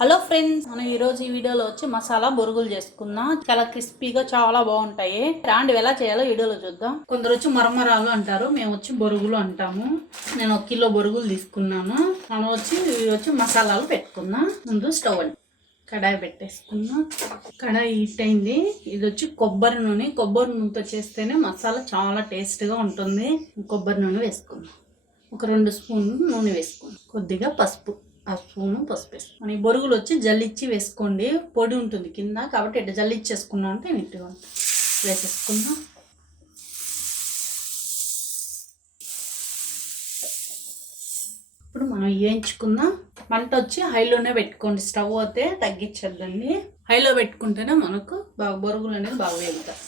Hello friends, మనం ఈ రోజు ఈ వీడియోలో వచ్చి మసాలా బొరుగులు చేసుకుందాం. చాలా క్రిస్పీగా చాలా బాగుంటాయి. రాండి ఎలా చేయాలో వీడియోలో చూద్దాం. కొందరు వచ్చి మరమరాలు అంటారు, మేము వచ్చి బొరుగులు అంటాము. నేను 1 కిలో బొరుగులు తీసుకున్నాను. మనం వచ్చి మసాలాలు పెట్టుకుందాం. ముందు స్టవ్ అండి కడాయి పెట్టేసుకుందాం. కడాయి హీట్ అయింది. ఇది వచ్చి కొబ్బరి నూనెతో చేస్తేనే మసాలా చాలా టేస్ట్గా ఉంటుంది. కొబ్బరి నూనె వేసుకుందాం. ఒక 2 స్పూన్లు నూనె వేసుకుందాం. కొద్దిగా పసుపు, ఆ స్పూను పసుపు వేసుకుని బొరుగులు వచ్చి జల్లిచ్చి వేసుకోండి. పొడి ఉంటుంది కింద, కాబట్టి ఇట్లా జల్లిచ్చేసుకున్నాం అంటే నీట్గా ఉంటుంది. వేసేసుకుందాం. ఇప్పుడు మనం వేయించుకుందాం. మంట వచ్చి హైలోనే పెట్టుకోండి. స్టవ్ అయితే తగ్గించద్దండి. హైలో పెట్టుకుంటేనే మనకు బాగా బొరుగులు అనేది బాగా వేగుతాయి.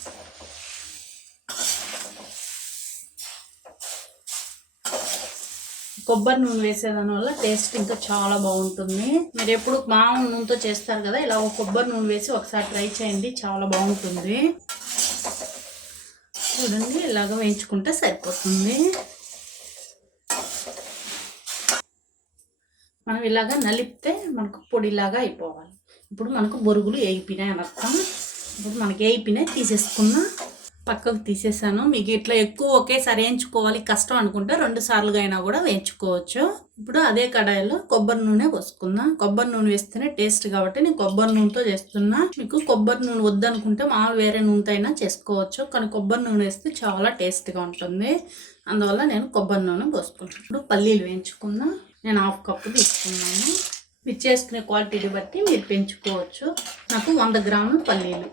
కొబ్బరి నూనె వేసేదాని వల్ల టేస్ట్ ఇంకా చాలా బాగుంటుంది. మీరు ఎప్పుడు మామూలు నూనెతో చేస్తారు కదా, ఇలా కొబ్బరి నూనె వేసి ఒకసారి ట్రై చేయండి, చాలా బాగుంటుంది. చూడండి, ఇలాగ వేయించుకుంటే సరిపోతుంది. మనం ఇలాగ నలిపితే మనకు పొడిలాగా అయిపోవాలి. ఇప్పుడు మనకు బొరుగులు వేగిపోయినాయి అనర్థం. ఇప్పుడు మనకి వేగిపోయినాయి, తీసేసుకున్నా. పక్కకు తీసేసాను. మీకు ఇట్లా ఎక్కువ ఒకేసారి వేయించుకోవాలి కష్టం అనుకుంటే 2 సార్లుగా అయినా కూడా వేయించుకోవచ్చు. ఇప్పుడు అదే కడాయిలో కొబ్బరి నూనె పోసుకుందాం. కొబ్బరి నూనె వేస్తేనే టేస్ట్ కాబట్టి నేను కొబ్బరి నూనెతో చేస్తున్నా. మీకు కొబ్బరి నూనె వద్దనుకుంటే మామూలు వేరే నూనెతో అయినా చేసుకోవచ్చు, కానీ కొబ్బరి నూనె వేస్తే చాలా టేస్ట్గా ఉంటుంది. అందువల్ల నేను కొబ్బరి నూనె పోసుకుంటాను. ఇప్పుడు పల్లీలు వేయించుకుందాం. నేను 1/2 కప్పు తీసుకున్నాను. మీరు చేసుకునే క్వాలిటీని బట్టి మీరు పెంచుకోవచ్చు. నాకు 100 గ్రాములు పల్లీలు.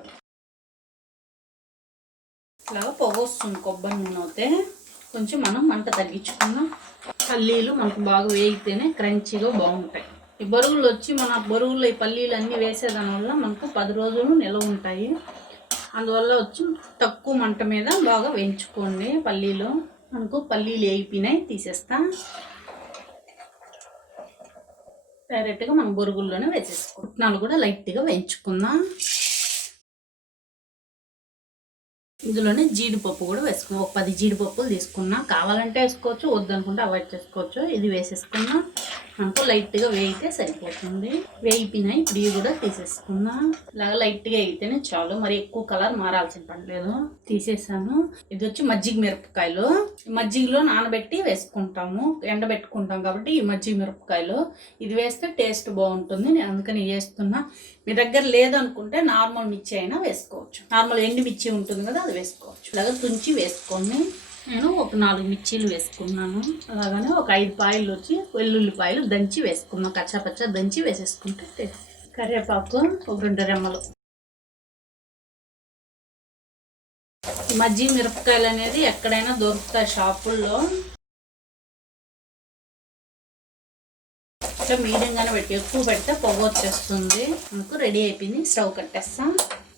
ఇలాగా పొగ వస్తుంది కొబ్బరి నూనె అయితే. కొంచెం మనం మంట తగ్గించుకున్నాం. పల్లీలు మనకు బాగా వేగితేనే క్రంచీగా బాగుంటాయి. ఈ బొరుగులు వచ్చి మన బొరుగుల్లో ఈ పల్లీలు అన్నీ వేసేదాని వల్ల మనకు 10 రోజులు నిల్వ ఉంటాయి. అందువల్ల వచ్చి తక్కువ మంట మీద బాగా వేయించుకోండి పల్లీలు. మనకు పల్లీలు వేగిపోయినాయి, తీసేస్తా. డైరెక్ట్గా మనం బొరుగుల్లోనే వేసేసుకో. పుట్నాలు కూడా లైట్గా వేయించుకుందాం. ఇందులోనే జీడిపప్పు కూడా వేసుకున్నాం. ఒక 10 జీడిపప్పులు తీసుకున్నా. కావాలంటే వేసుకోవచ్చు, వద్దనుకుంటే అవాయిడ్ చేసుకోవచ్చు. ఇది వేసేసుకున్నా. మనకు లైట్గా వేగితే సరిపోతుంది. వేగిపోయినాయి, ఇప్పుడు ఇవి కూడా తీసేసుకుందాం. ఇలాగ లైట్గా వేగితేనే చాలు, మరి ఎక్కువ కలర్ మారాల్సిన పని లేదు. తీసేసాను. ఇది వచ్చి మజ్జిగ మిరపకాయలు. మజ్జిగలో నానబెట్టి వేసుకుంటాము, ఎండబెట్టుకుంటాం కాబట్టి ఈ మజ్జిగ మిరపకాయలు. ఇది వేస్తే టేస్ట్ బాగుంటుంది, నేను అందుకని వేస్తున్నా. మీ దగ్గర లేదనుకుంటే నార్మల్ మిర్చి అయినా వేసుకోవచ్చు. నార్మల్ ఎండు మిర్చి ఉంటుంది కదా, అది వేసుకోవచ్చు. ఇలాగ తుంచి వేసుకోండి. నేను ఒక 4 మిర్చీలు వేసుకున్నాను. అలాగనే ఒక 5 పాయలు వచ్చి వెల్లుల్లిపాయలు దంచి వేసుకున్నాను. కచ్చాపచ్చా దంచి వేసేసుకుంటే. కరివేపాకు ఒక 2 రెమ్మలు. మజ్జిగ మిరపకాయలు అనేది ఎక్కడైనా దొరుకుతాయి షాపుల్లో. ఇట్లా మీడియంగానే పెట్టి, ఎక్కువ పెడితే పొగ వచ్చేస్తుంది. మనకు రెడీ అయిపోయింది. స్టవ్ కట్టేస్తాం.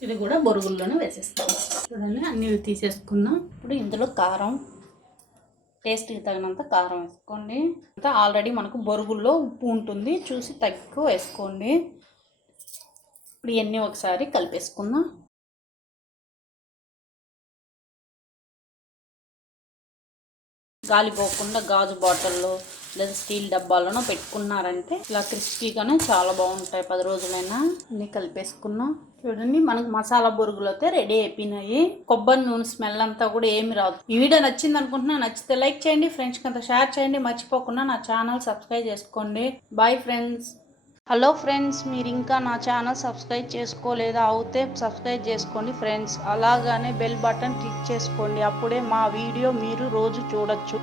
ఇది కూడా బొరుగుల్లోనే వేసేస్తాం. చూడండి, అన్నీ తీసేసుకున్నాం. ఇప్పుడు ఇందులో కారం, టేస్ట్కి తగినంత కారం వేసుకోండి. అంతా ఆల్రెడీ మనకు బొరుగుల్లో ఉప్పు ఉంటుంది, చూసి తక్కువ వేసుకోండి. ఇప్పుడు ఇవన్నీ ఒకసారి కలిపేసుకుందాం. గాలిపోకుండా గాజు బాటిల్లో లేదా స్టీల్ డబ్బాలోనో పెట్టుకున్నారంటే ఇలా క్రిస్పీగానే చాలా బాగుంటాయి. 10 రోజులైనా. అన్నీ కలిపేసుకున్నాం. చూడండి, మనకు మసాలా బొరుగులు అయితే రెడీ అయిపోయినాయి. కొబ్బరి నూనె స్మెల్ అంతా కూడా ఏమి రాదు. ఈ వీడియో నచ్చింది అనుకుంటున్నా. నచ్చితే లైక్ చేయండి, ఫ్రెండ్స్కి అంతా షేర్ చేయండి. మర్చిపోకుండా నా ఛానల్ సబ్స్క్రైబ్ చేసుకోండి. Bye friends. హలో ఫ్రెండ్స్, మీరు ఇంకా నా ఛానల్ సబ్స్క్రైబ్ చేసుకోలేదా? అయితే సబ్స్క్రైబ్ చేసుకోండి ఫ్రెండ్స్. అలాగానే బెల్ బటన్ క్లిక్ చేసుకోండి. అప్పుడే మా వీడియో మీరు రోజు చూడొచ్చు.